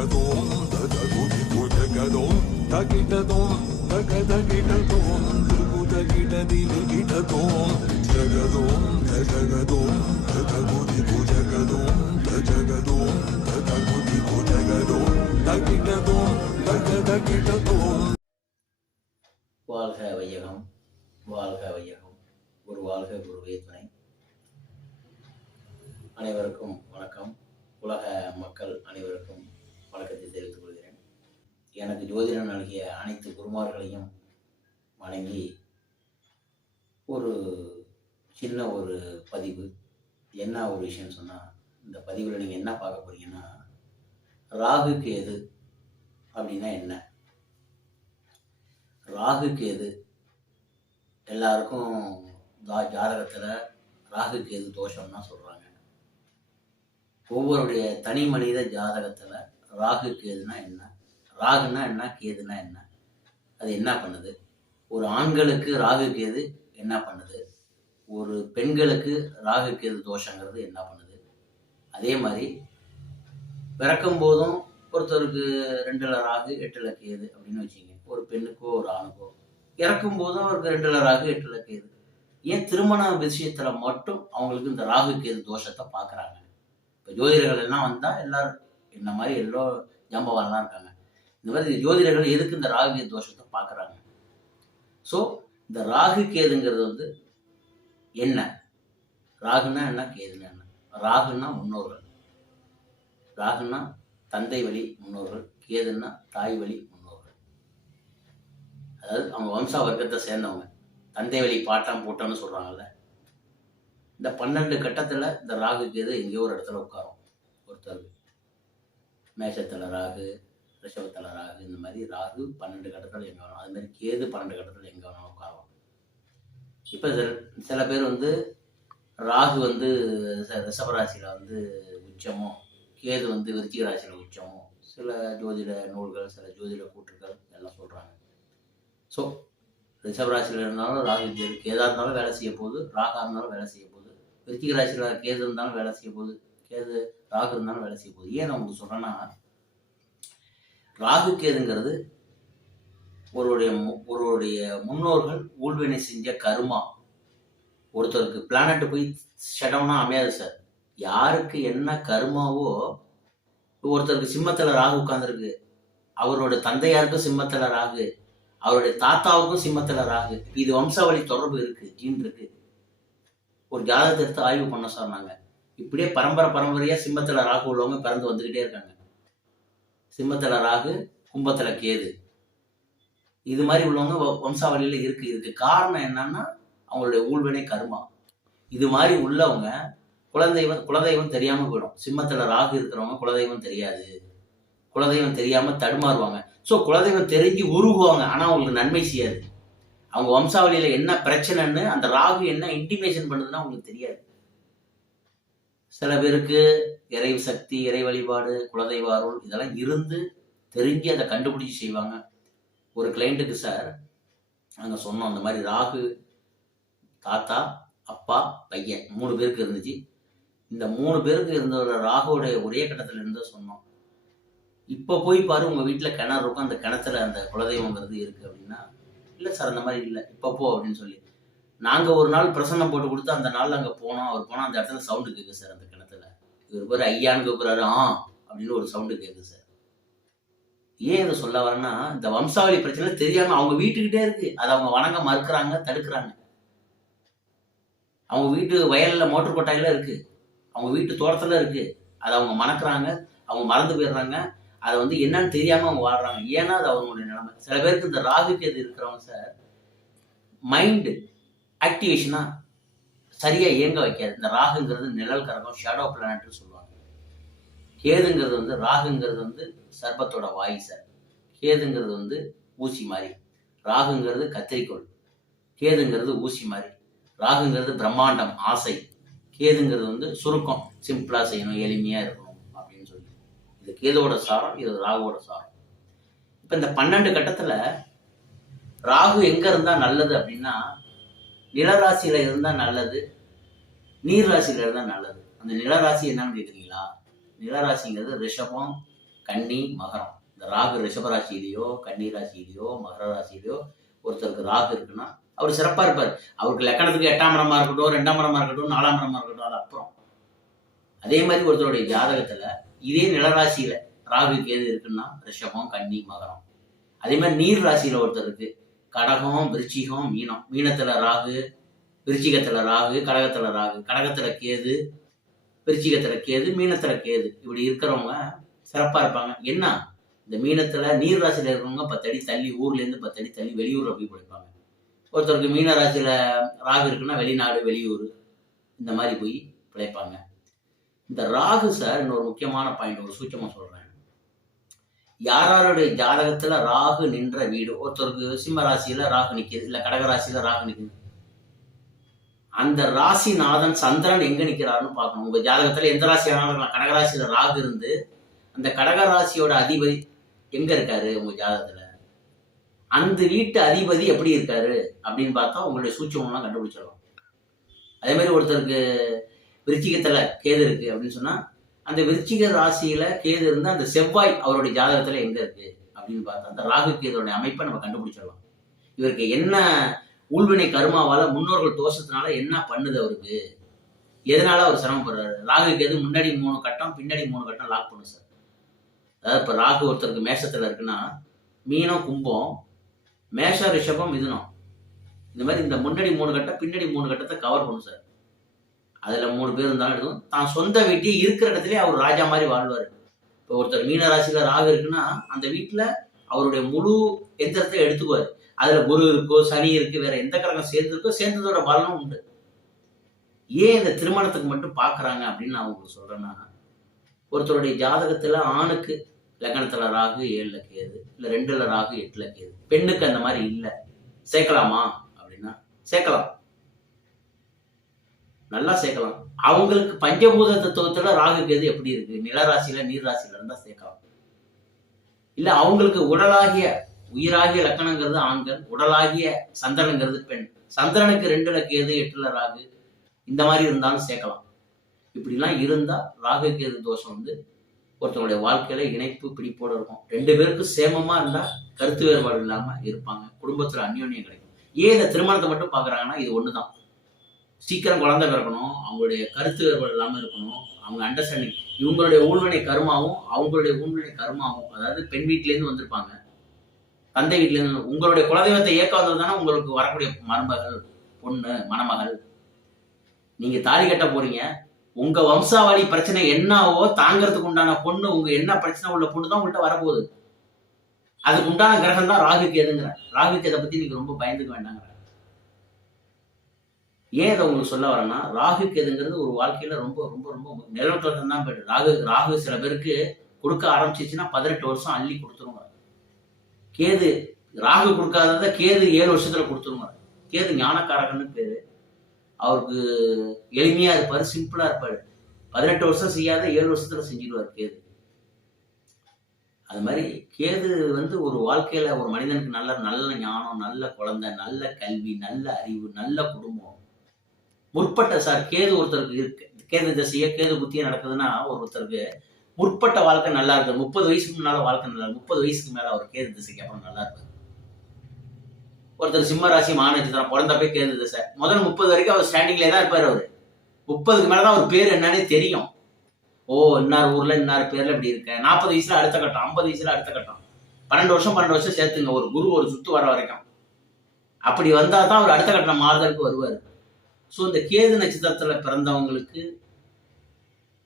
வாழ்க வையகம், வாழ்க வையகம், குரு வாழ்க, குருவே துணை. அனைவருக்கும் வணக்கம். உலக மக்கள் அனைவருக்கும் வணக்கத்தை தெரிவித்துக் கொள்கிறேன். எனக்கு ஜோதிடம் நல்கிய அனைத்து குருமார்களையும் வணங்கி ஒரு சின்ன ஒரு பதிவு. என்ன ஒரு விஷயம் சொன்னால், இந்த பதிவில் நீங்கள் என்ன பார்க்க போறீங்கன்னா, ராகு கேது அப்படின்னா என்ன? ராகு கேது எல்லாருக்கும் ஜாதகத்தில் ராகு கேது தோஷம்னா சொல்கிறாங்க. ஒவ்வொருடைய தனி மனித ஜாதகத்தில் ராகு கேதுனா என்ன, ராகுனா என்ன, கேதுனா என்ன, அது என்ன பண்ணுது? ஒரு ஆண்களுக்கு ராகு கேது என்ன பண்ணுது? ஒரு பெண்களுக்கு ராகு கேது தோஷங்கிறது என்ன பண்ணுது? அதே மாதிரி பிறக்கும் போதும் ஒருத்தருக்கு 2ல் ராகு 8ல் கேது அப்படின்னு வச்சுங்க. ஒரு பெண்ணுக்கோ ஒரு ஆணுக்கோ இறக்கும் போதும் அவருக்கு 2ல் ராகு 8ல் கேது. ஏன் திருமண விஷயத்துல மட்டும் அவங்களுக்கு இந்த ராகு கேது தோஷத்தை பார்க்குறாங்க? இப்போ ஜோதிடர்கள் எல்லாம் வந்தால் எல்லாரும் என்ன மாதிரி எல்லோ ஜாம்பவான்லாம் இருக்காங்க. இந்த மாதிரி ஜோதிடர்கள் எதுக்கு இந்த ராகு கேது தோஷத்தை பார்க்குறாங்க? ஸோ இந்த ராகு கேதுங்கிறது என்ன? ராகுனா என்ன, கேதுன்னா என்ன? ராகுன்னா முன்னோர்கள், ராகுன்னா தந்தை வழி முன்னோர்கள், கேதுன்னா தாய் வழி முன்னோர்கள். அதாவது அவங்க வம்சா வர்க்கத்தை சேர்ந்தவங்க, தந்தை வழி பாட்டம் போட்டோன்னு சொல்றாங்கல்ல. இந்த 12 கட்டத்தில் இந்த ராகு கேது எங்கேயோ ஒரு இடத்துல உட்காரும். ஒருத்தருக்கு மேஷத்தில் ராகு, ரிஷபத்தில் ராகு, இந்த மாதிரி ராகு 12 கட்டத்தில் எங்கே வேணும், அது மாதிரி கேது 12 கட்டத்தில் எங்கே வேணும் உட்காரும். இப்போ சில பேர் ராகு ரிஷபராசியில் உச்சமோ, கேது விருச்சிக ராசியில் உச்சமோ, சில ஜோதிட நூல்கள், சில ஜோதிட கூற்றுகள் எல்லாம் சொல்கிறாங்க. ஸோ ரிஷபராசியில் இருந்தாலும் ராகு கேது, கேதாக இருந்தாலும் வேலை செய்ய போகுது, ராகா இருந்தாலும் வேலை செய்ய போகுது, விருச்சிக ராசியில் கேது இருந்தாலும் வேலை செய்ய போகுது, கேது ராகு இருந்தாலும் வேலை செய்ய போகுது. ஏன் நான் உங்களுக்கு சொல்கிறேன்னா, ராகு கேதுங்கிறது ஒருவருடைய முன்னோர்கள் ஊழ்வினை செஞ்ச கருமா. ஒருத்தருக்கு பிளானட் போய் ஷடவுனா அமையாது சார். யாருக்கு என்ன கருமாவோ, ஒருத்தருக்கு சிம்மத்தில் ராகு உட்கார்ந்துருக்கு, அவரோட தந்தையாருக்கும் சிம்மத்தில் ராகு, அவருடைய தாத்தாவுக்கும் சிம்மத்தில் ராகு. இது வம்சாவளி தொடர்பு இருக்கு, ஜீன் இருக்கு. ஒரு ஜாதகத்தை எடுத்து ஆய்வு பண்ண சொன்னாங்க. இப்படியே பரம்பரையா சிம்மத்தில் ராகு உள்ளவங்க பிறந்து வந்துகிட்டே இருக்காங்க. சிம்மத்தில் ராகு, கும்பத்தில் கேது, இது மாதிரி உள்ளவங்க வம்சாவளியில இருக்கு. இதுக்கு காரணம் என்னன்னா அவங்களுடைய ஊழ்வினை கருமா. இது மாதிரி உள்ளவங்க குலதெய்வம் தெரியாம போயிடும். சிம்மத்துல ராகு இருக்கிறவங்க குலதெய்வம் தெரியாது, குலதெய்வம் தெரியாம தடுமாறுவாங்க. ஸோ குலதெய்வம் தெரிஞ்சு உருகுவாங்க, ஆனா அவங்களுக்கு நன்மை செய்யாது. அவங்க வம்சாவளியில என்ன பிரச்சனைன்னு அந்த ராகு என்ன இன்டிமேஷன் பண்ணுதுன்னா அவங்களுக்கு தெரியாது. சில பேருக்கு இறை சக்தி, இறை வழிபாடு, குலதெய்வ அருள் இதெல்லாம் இருந்து தெரிஞ்சு அதை கண்டுபிடிச்சு செய்வாங்க. ஒரு கிளைண்ட்டுக்கு சார் நாங்கள் சொன்னோம், அந்த மாதிரி ராகு தாத்தா, அப்பா, பையன் 3 பேருக்கு இருந்துச்சு. இந்த 3 பேருக்கு இருந்த ராகுவோடைய ஒரே கட்டத்தில் இருந்து சொன்னோம், இப்போ போய் பாரு உங்கள் வீட்டில் கிணறு இருக்கும், அந்த கிணத்துல அந்த குலதெய்வங்கிறது இருக்குது அப்படின்னா, இல்லை சார் அந்த மாதிரி இல்லை, இப்போ போ அப்படின்னு சொல்லி நாங்கள் ஒரு நாள் பிரசன்னம் போட்டு கொடுத்து அந்த நாள் அங்கே போனோம். அவர் போனால் அந்த இடத்துல சவுண்டு கேட்குது சார். அந்த கிணத்துல இவர் பேர் ஐயான்னு கேட்குறாரு, அப்படின்னு ஒரு சவுண்டு கேட்குது சார். ஏன் இதை சொல்ல வரேன்னா, இந்த வம்சாவளி பிரச்சனை தெரியாம அவங்க வீட்டுக்கிட்டே இருக்கு, அதை அவங்க வணங்க மறுக்கிறாங்க, தடுக்கிறாங்க. அவங்க வீட்டு வயல்ல மோட்டர் கொட்டாயில இருக்கு, அவங்க வீட்டு தோட்டத்துல இருக்கு, அதை அவங்க மணக்கிறாங்க, அவங்க மறந்து போயிடுறாங்க. அதை என்னன்னு தெரியாம அவங்க வாழ்றாங்க. ஏன்னா அது அவங்களுடைய நிலைமை. சில பேருக்கு இந்த ராகு கேது இருக்கிறவங்க சார் மைண்டு ஆக்டிவேஷனா சரியா இயங்க வைக்காது. இந்த ராகுங்கிறது நிழல் கரகம், ஷேடோ பிளானட்னு சொல்லுவாங்க. கேதுங்கிறது ராகுங்கிறது சர்பத்தோட வாய் சார். கேதுங்கிறது ஊசி மாதிரி, ராகுங்கிறது கத்திரிக்கோள், கேதுங்கிறது ஊசி மாதிரி. ராகுங்கிறது பிரம்மாண்டம், ஆசை. கேதுங்கிறது சுருக்கம், சிம்பிளா செய்யணும், எளிமையா இருக்கணும் அப்படின்னு சொல்லி. இது கேதுவோட சாரம், இது ராகுவோட சாரம். இப்ப இந்த 12 கட்டத்துல ராகு எங்க இருந்தா நல்லது அப்படின்னா, நிலராசியில இருந்தா நல்லது, நீர் ராசியில இருந்தா நல்லது. அந்த நிலராசி என்னன்னு கேக்குறீங்களா? நிலராசிங்கிறது ரிஷபம், கன்னி மகரம். இந்த ராகு ரிஷபராசியிலையோ கன்னி ராசியிலையோ மகர ராசியிலையோ ஒருத்தருக்கு ராகு இருக்குன்னா அவர் சிறப்பா இருப்பார். அவருக்கு லக்கணத்துக்கு 8ஆம் இடமா இருக்கட்டும், 2ஆம் இடமா இருக்கட்டும், 4ஆம் இடமா இருக்கட்டும், அது அப்புறம். அதே மாதிரி ஒருத்தருடைய ஜாதகத்துல இதே நிலராசியில ராகு கேது இருக்குன்னா ரிஷபம் கன்னி மகரம். அதே மாதிரி நீர் ராசியில ஒருத்தருக்கு கடகம் விருச்சிகம் மீனம். மீனத்துல ராகு, விருச்சிகத்துல ராகு, கடகத்துல ராகு, கடகத்துல கேது, விருச்சிகத்துல கேது, மீனத்துல கேது. இப்படி இருக்கிறவங்க சிறப்பா இருப்பாங்க. என்ன இந்த மீனத்துல நீர் ராசியில இருக்கிறவங்க 10 அடி தள்ளி, ஊர்ல இருந்து 10 அடி தள்ளி வெளியூர்ல போய் பிழைப்பாங்க. ஒருத்தருக்கு மீன ராசியில ராகு இருக்குன்னா வெளிநாடு வெளியூர் இந்த மாதிரி போய் பிழைப்பாங்க. இந்த ராகு சார் இன்னொரு முக்கியமான பாயிண்ட், ஒரு சூட்சமா சொல்றேன். யாருடைய ஜாதகத்துல ராகு நின்ற வீடு, ஒருத்தருக்கு சிம்ம ராசியில ராகு நிக்குது, இல்ல கடக ராசியில ராகு நிக்குது, அந்த ராசிநாதன் சந்திரன் எங்க நிக்கிறாருன்னு பார்க்கணும். உங்க ஜாதகத்துல எந்த ராசி ஆனாலும் கடகராசியில ராகு இருந்து அந்த கடகராசியோட அதிபதி எங்க இருக்காரு உங்க ஜாதகத்துல, அந்த வீட்டு அதிபதி எப்படி இருக்காரு அப்படின்னு பார்த்தா உங்களுடைய சூட்சமெல்லாம் கண்டுபிடிச்சிடலாம். அதே மாதிரி ஒருத்தருக்கு விருச்சிகத்துல கேது இருக்கு அப்படின்னு சொன்னா அந்த விருச்சிக ராசியில கேது இருந்து அந்த செவ்வாய் அவருடைய ஜாதகத்துல எங்க இருக்கு அப்படின்னு பார்த்தா அந்த ராகு கேதுடைய அமைப்பை நம்ம கண்டுபிடிச்சிடலாம். இவருக்கு என்ன ஊழ்வினை கருமாவால முன்னோர்கள் தோஷத்தினால என்ன பண்ணுது, அவருக்கு எதனால அவர் சிரமப்படுறாரு. ராகு கேது முன்னாடி 3 கட்டம் பின்னாடி 3 கட்டம் லாக் பண்ணு சார். அதாவது இப்ப ராகு ஒருத்தருக்கு மேஷத்துல இருக்குன்னா மீனம் கும்பம், மேஷ ரிஷபம் மிதுனம், இந்த மாதிரி இந்த முன்னாடி 3 கட்டம் பின்னாடி 3 கட்டத்தை கவர் பண்ணும் சார். அதுல 3 பேர் இருந்தாலும் எடுக்கும். தான் சொந்த வீட்டையே இருக்கிற இடத்துலயே அவர் ராஜா மாதிரி வாழ்வாரு. இப்போ ஒருத்தர் மீன ராசியில ராகு இருக்குன்னா அந்த வீட்டுல அவருடைய முழு எந்திரத்தை எடுத்துக்குவாரு. அதுல குரு இருக்கோ சனி இருக்கு வேற எந்த கிரகம் சேர்ந்து இருக்கோ சேர்ந்ததோட பலனும் உண்டு. ஏன் இந்த திருமணத்துக்கு மட்டும் பாக்குறாங்க அப்படின்னு நான் உங்களுக்கு சொல்றேன்னா, ஒருத்தருடைய ஜாதகத்துல ஆணுக்கு லக்னத்துல ராகு 7ல கேது, இல்ல 2ல ராகு 8ல கேது, பெண்ணுக்கு அந்த மாதிரி இல்லை, சேர்க்கலாமா அப்படின்னா சேர்க்கலாம், நல்லா சேர்க்கலாம். அவங்களுக்கு பஞ்சபூத தத்துவத்துல ராகு கேது எப்படி இருக்கு, நிலராசியில நீர் ராசியில இருந்தா சேர்க்கலாம். இல்ல அவங்களுக்கு உடலாகிய உயிராகிய லக்கணங்கிறது ஆண்கள், உடலாகிய சந்திரனுங்கிறது பெண், சந்திரனுக்கு 2ல கேது 8ல ராகு இந்த மாதிரி இருந்தாலும் சேர்க்கலாம். இப்படிலாம் இருந்தா ராகு கேது தோஷம் ஒருத்தவங்களுடைய வாழ்க்கையில இணைப்பு பிடிப்போடு இருக்கும். 2 பேருக்கும் சேமமா இருந்தா கருத்து வேறுபாடு இல்லாம இருப்பாங்க, குடும்பத்துல அந்யோன்யம் கிடைக்கும். ஏன் இந்த திருமணத்தை மட்டும் பாக்குறாங்கன்னா இது ஒண்ணுதான், சீக்கிரம் குழந்தை பிறக்கணும், அவங்களுடைய கருத்து வேறுபாடு இல்லாம இருக்கணும், அவங்க அண்டர்ஸ்டாண்டிங். இவங்களுடைய ஊழ்வினை கருமாவும் அவங்களுடைய ஊழ்வினை கருமாவும், அதாவது பெண் வீட்டுல இருந்து வந்திருப்பாங்க, தந்தை வீட்டுல இருந்து உங்களுடைய குலதெய்வத்தை ஏற்க வந்தது தானே உங்களுக்கு வரக்கூடிய மருமகள் பொண்ணு மணமகள். நீங்க தாலி கட்ட போறீங்க, உங்க வம்சாவளி பிரச்சனை என்னவோ தாங்கிறதுக்கு உண்டான பொண்ணு, உங்க என்ன பிரச்சனை உள்ள பொண்ணு தான் உங்கள்கிட்ட வரப்போகுது. அதுக்கு உண்டான கிரகம் தான் ராகு கேதுங்கிற. ராகு கேதை பத்தி நீங்க ரொம்ப பயந்துக்க வேண்டாங்கிற. ஏன் அதை உங்களுக்கு சொல்ல வரேன்னா, ராகு கேதுங்கிறது ஒரு வாழ்க்கையில ரொம்ப ரொம்ப ரொம்ப நிலவரம் தான் போயிட்டு. ராகு சில பேருக்கு கொடுக்க ஆரம்பிச்சிச்சுன்னா 18 வருஷம் அள்ளி கொடுத்துருங்க. கேது ராகு கொடுக்காதத கேது 7 வருஷத்துல கொடுத்துருங்க. கேது ஞானக்காரகன்னு பேரு. அவருக்கு எளிமையா இருப்பாரு, சிம்பிளா இருப்பாரு. 18 வருஷம் செய்யாத 7 வருஷத்துல செஞ்சிருவார் கேது. அது மாதிரி கேது ஒரு வாழ்க்கையில ஒரு மனிதனுக்கு நல்ல நல்ல ஞானம், நல்ல குழந்தை, நல்ல கல்வி, நல்ல அறிவு, நல்ல குடும்பம், முற்பட்ட சார் கேது ஒருத்தருக்கு இருக்கு. கேது திசைய கேது புத்திய நடக்குதுன்னா ஒருத்தருக்கு முற்பட்ட வாழ்க்கை நல்லா இருக்கு. 30 வயசுக்கு முன்னால வாழ்க்கை நல்லா இருக்கு, 30 வயசுக்கு மேல அவர் கேது திசைக்கு அப்புறம் நல்லா இருக்கு. ஒருத்தர் சிம்ம ராசி மான நட்சத்திரம் பிறந்தப்பே கேது திசை, முதல் 30 வரைக்கும் அவர் ஸ்டாண்டிங்லேயே தான் இருப்பாரு. அவரு 30க்கு மேலதான் அவர் பேர் என்னன்னே தெரியும். ஓ இன்னார் ஊர்ல இன்னார் பேர்ல இப்படி இருக்கேன். 40 வயசுல அடுத்த கட்டம், 50 வயசுல அடுத்த கட்டம், 12 வருஷம் சேர்த்துங்க ஒரு குரு ஒரு சுத்து வர வரைக்கும். அப்படி வந்தா தான் அவர் அடுத்த கட்டம் மாறுதலுக்கு வருவார். ஸோ இந்த கேது நட்சத்திரத்துல பிறந்தவங்களுக்கு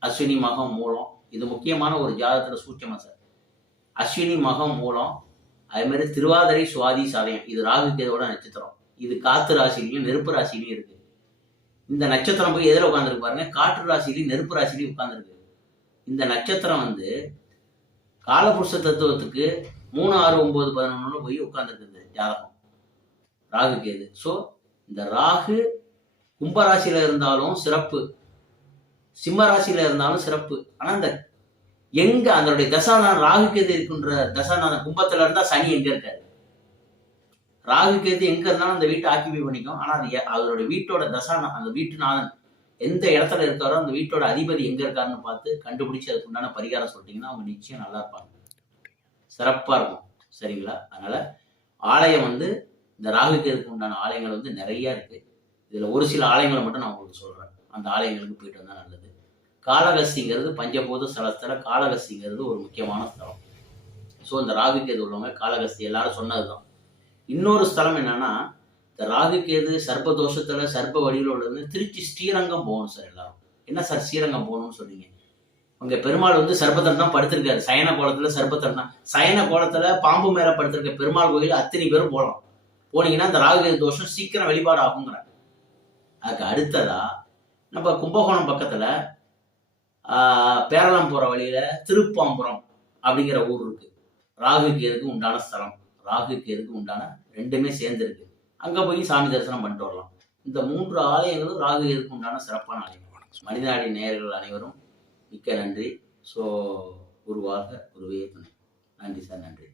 அஸ்வினி மகம் மூலம் இது முக்கியமான ஒரு ஜாதகத்துல சூட்சமா சார். அஸ்வினி மகம் மூலம், அதே மாதிரி திருவாதிரை சுவாதி சாதயம், இது ராகு கேதோட நட்சத்திரம். இது காத்து ராசிலையும் நெருப்பு ராசிலையும் இருக்கு. இந்த நட்சத்திரம் போய் எதில் உட்காந்துருக்கு பாருங்க, காற்று ராசிலையும் நெருப்பு ராசிலையும் உட்காந்துருக்கு. இந்த நட்சத்திரம் காலபுருஷ தத்துவத்துக்கு 3, 6, 9, 11 போய் உட்காந்துருக்குது ஜாதகம் ராகு கேது. ஸோ இந்த ராகு கும்பராசியில இருந்தாலும் சிறப்பு, சிம்ம ராசியில இருந்தாலும் சிறப்பு. ஆனா இந்த எங்க அதனுடைய தசாநாதன் ராகு கேது இருக்கின்ற தசாநாதன் கும்பத்துல இருந்தா சனி எங்க இருக்காரு, ராகு கேது எங்க இருந்தாலும் அந்த வீட்டை ஆக்கிபை பண்ணிக்கும். ஆனா அது அவருடைய வீட்டோட அந்த வீட்டுநாதன் எந்த இடத்துல இருக்காரோ அந்த வீட்டோட அதிபதி எங்க இருக்காருன்னு பார்த்து கண்டுபிடிச்சு அதுக்கு உண்டான பரிகாரம் சொல்லிட்டீங்கன்னா அவங்க நிச்சயம் நல்லா இருப்பாங்க. சிறப்பாக இருக்கும். சரிங்களா? அதனால் ஆலயம் வந்து இந்த ராகு கேதுக்கு உண்டான ஆலயங்கள் வந்து நிறைய இருக்குது. இதில் ஒரு சில ஆலயங்களை மட்டும் நான் உங்களுக்கு சொல்கிறேன். அந்த ஆலயங்களுக்கு போயிட்டு வந்தால் நல்லது. காளகஸ்திங்கிறது பஞ்சபூத ஸ்தலத்தில் காளகஸ்திங்கிறது ஒரு முக்கியமான ஸ்தலம். ஸோ இந்த ராகு கேது உள்ளவங்க காளகஸ்தி எல்லாரும் சொன்னது தான். இன்னொரு ஸ்தலம் என்னன்னா, இந்த ராகு கேது சர்ப்ப தோஷத்தில் சர்ப்ப வடிவில் உள்ளது திருச்சி ஸ்ரீரங்கம் போகணும் சார் எல்லாரும். என்ன சார் ஸ்ரீரங்கம் போகணும்னு சொன்னீங்க? அங்கே பெருமாள் வந்து சர்ப்பத்தில் தான் படுத்திருக்காரு. சயன கோலத்தில் சர்ப்பத்தில் தான். சயன கோலத்தில் பாம்பு மேலே படுத்திருக்க பெருமாள் கோயில் அத்தனை பேரும் போகலாம். போனீங்கன்னா இந்த ராகு கேது தோஷம் சீக்கிரம் வெளிப்பாடு ஆகுங்கிறாங்க. அதுக்கு அடுத்ததா நம்ம கும்பகோணம் பக்கத்தில் பேரளம் போகிற வழியில் திருப்பாம்புரம் அப்படிங்கிற ஊர் இருக்கு. ராகு கேதுக்கு உண்டான ஸ்தலம். ராகு கேதுக்கு உண்டான ரெண்டுமே சேர்ந்துருக்கு. அங்கே போய் சாமி தரிசனம் பண்ணிட்டு வரலாம். இந்த 3 ஆலயங்களும் ராகு கேதுக்கு உண்டான சிறப்பான ஆலயங்கள். மனிதநாடி நேயர்கள் அனைவரும் மிக்க நன்றி. ஸோ குருவாக குருவே துணை. நன்றி சார், நன்றி.